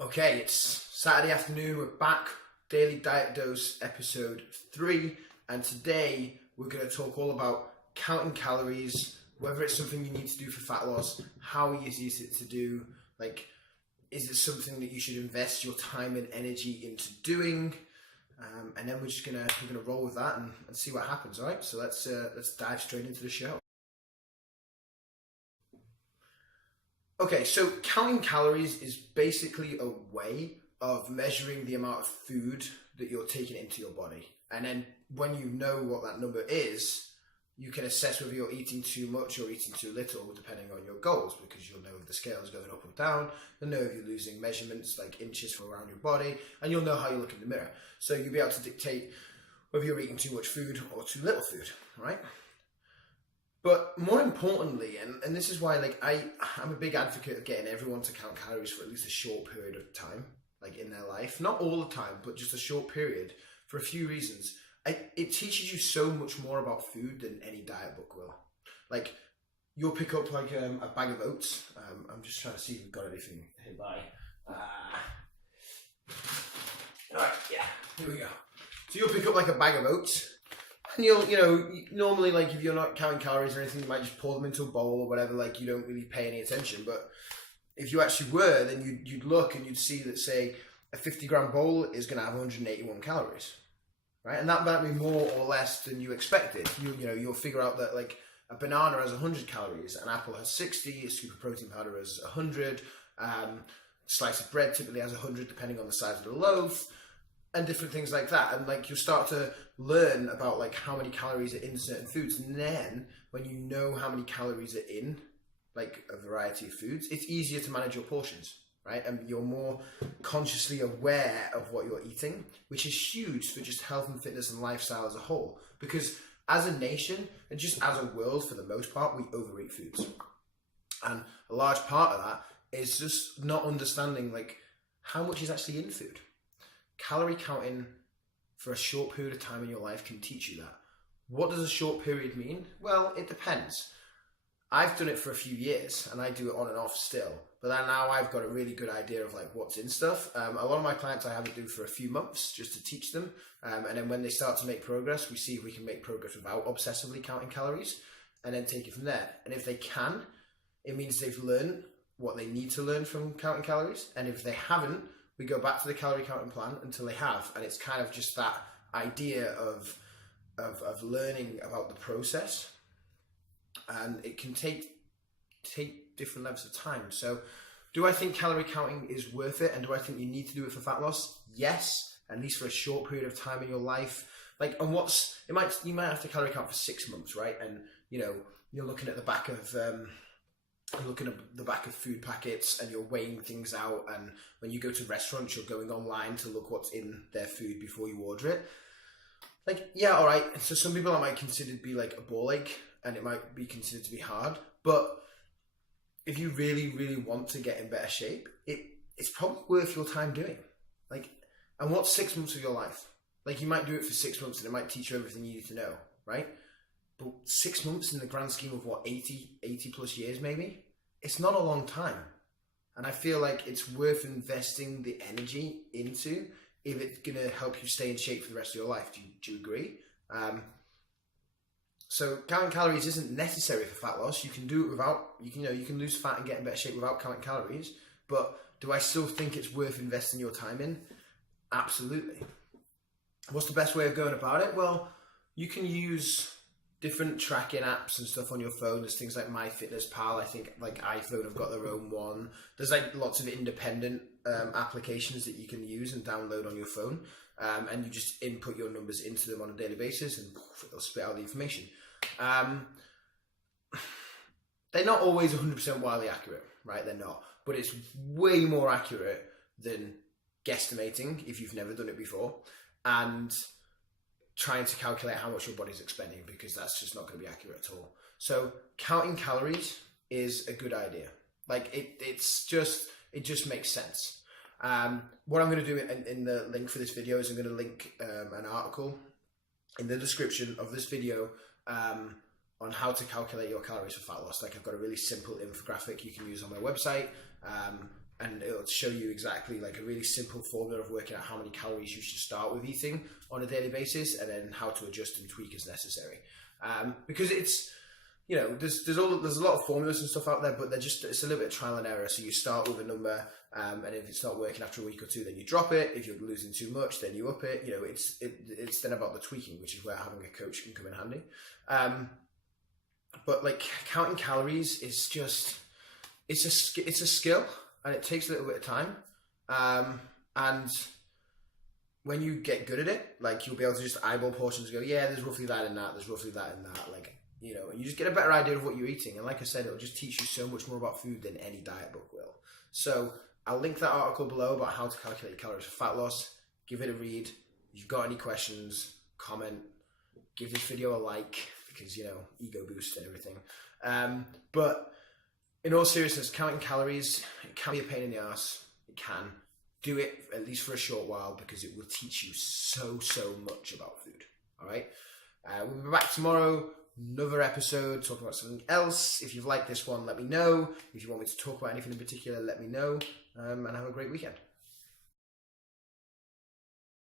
Okay, it's Saturday afternoon. We're back. Daily Diet Dose episode 3, and today we're going to talk all about counting calories, whether it's something you need to do for fat loss, how easy is it to do, like, is it something that you should invest your time and energy into doing, and then we're gonna roll with that and see what happens. All right, so let's dive straight into the show. Okay, so counting calories is basically a way of measuring the amount of food that you're taking into your body. And then when you know what that number is, you can assess whether you're eating too much or eating too little, depending on your goals, because you'll know if the scale is going up or down, you'll know if you're losing measurements like inches from around your body, and you'll know how you look in the mirror. So you'll be able to dictate whether you're eating too much food or too little food, right? But more importantly, and this is why I'm a big advocate of getting everyone to count calories for at least a short period of time, like in their life. Not all the time, but just a short period for a few reasons. It teaches you so much more about food than any diet book will. Like, you'll pick up like a bag of oats. I'm just trying to see if we've got anything nearby. Alright, yeah, here we go. So you'll pick up like a bag of oats. And normally, like, if you're not counting calories or anything, you might just pour them into a bowl or whatever, like, you don't really pay any attention. But if you actually were, then you'd look and you'd see that, say, a 50-gram bowl is going to have 181 calories, right? And that might be more or less than you expected. You'll figure out that, like, a banana has 100 calories, an apple has 60, a scoop of protein powder has 100, a slice of bread typically has 100, depending on the size of the loaf, and different things like that. And like, you'll start to learn about like how many calories are in certain foods, and then when you know how many calories are in like a variety of foods, it's easier to manage your portions, right? And you're more consciously aware of what you're eating, which is huge for just health and fitness and lifestyle as a whole. Because as a nation, and just as a world for the most part, we overeat foods. And a large part of that is just not understanding like how much is actually in food. Calorie counting for a short period of time in your life can teach you that. What does a short period mean? Well, it depends. I've done it for a few years and I do it on and off still, but then now I've got a really good idea of like what's in stuff. A lot of my clients I have it do for a few months just to teach them, and then when they start to make progress, we see if we can make progress without obsessively counting calories, and then take it from there. And if they can, it means they've learned what they need to learn from counting calories, and if they haven't, we go back to the calorie counting plan until they have. And it's kind of just that idea of learning about the process, and it can take different levels of time. So do I think calorie counting is worth it, and do I think you need to do it for fat loss? Yes, at least for a short period of time in your life. Like, and you might have to calorie count for 6 months, right? And you're looking at the back of food packets and you're weighing things out, and when you go to restaurants you're going online to look what's in their food before you order it. Like, yeah, all right, so some people I might consider to be like a ball ache, and it might be considered to be hard, but if you really, really want to get in better shape, it's probably worth your time doing. Like, and what's 6 months of your life? Like, you might do it for 6 months and it might teach you everything you need to know, right? But 6 months in the grand scheme of what, 80 plus years maybe? It's not a long time. And I feel like it's worth investing the energy into if it's going to help you stay in shape for the rest of your life. Do you agree? So counting calories isn't necessary for fat loss. You can do it without, you can lose fat and get in better shape without counting calories. But do I still think it's worth investing your time in? Absolutely. What's the best way of going about it? Well, you can use different tracking apps and stuff on your phone. There's things like MyFitnessPal. I think like iPhone have got their own one. There's like lots of independent applications that you can use and download on your phone, and you just input your numbers into them on a daily basis, and it'll spit out the information. They're not always 100% wildly accurate, right? They're not, but it's way more accurate than guesstimating if you've never done it before, and trying to calculate how much your body's expending, because that's just not going to be accurate at all. So counting calories is a good idea. Like, it just makes sense. What I'm going to do in the link for this video is I'm going to link an article in the description of this video on how to calculate your calories for fat loss. Like, I've got a really simple infographic you can use on my website and it'll show you exactly like a really simple formula of working out how many calories you should start with eating on a daily basis, and then how to adjust and tweak as necessary. Because it's, you know, there's a lot of formulas and stuff out there, but it's a little bit of trial and error. So you start with a number, and if it's not working after a week or two, then you drop it. If you're losing too much, then you up it. You know, it's then about the tweaking, which is where having a coach can come in handy. But like counting calories is just, it's a skill, and it takes a little bit of time. And when you get good at it, like you'll be able to just eyeball portions and go, yeah, there's roughly that in that, there's roughly that in that, like, you know, and you just get a better idea of what you're eating. And like I said, it'll just teach you so much more about food than any diet book will. So I'll link that article below about how to calculate calories for fat loss. Give it a read. If you've got any questions, comment, give this video a like, because, you know, ego boost and everything. But in all seriousness, counting calories, it can be a pain in the ass. It can. Do it at least for a short while, because it will teach you so much about food. All right? We'll be back tomorrow. Another episode talking about something else. If you've liked this one, let me know. If you want me to talk about anything in particular, let me know. And have a great weekend.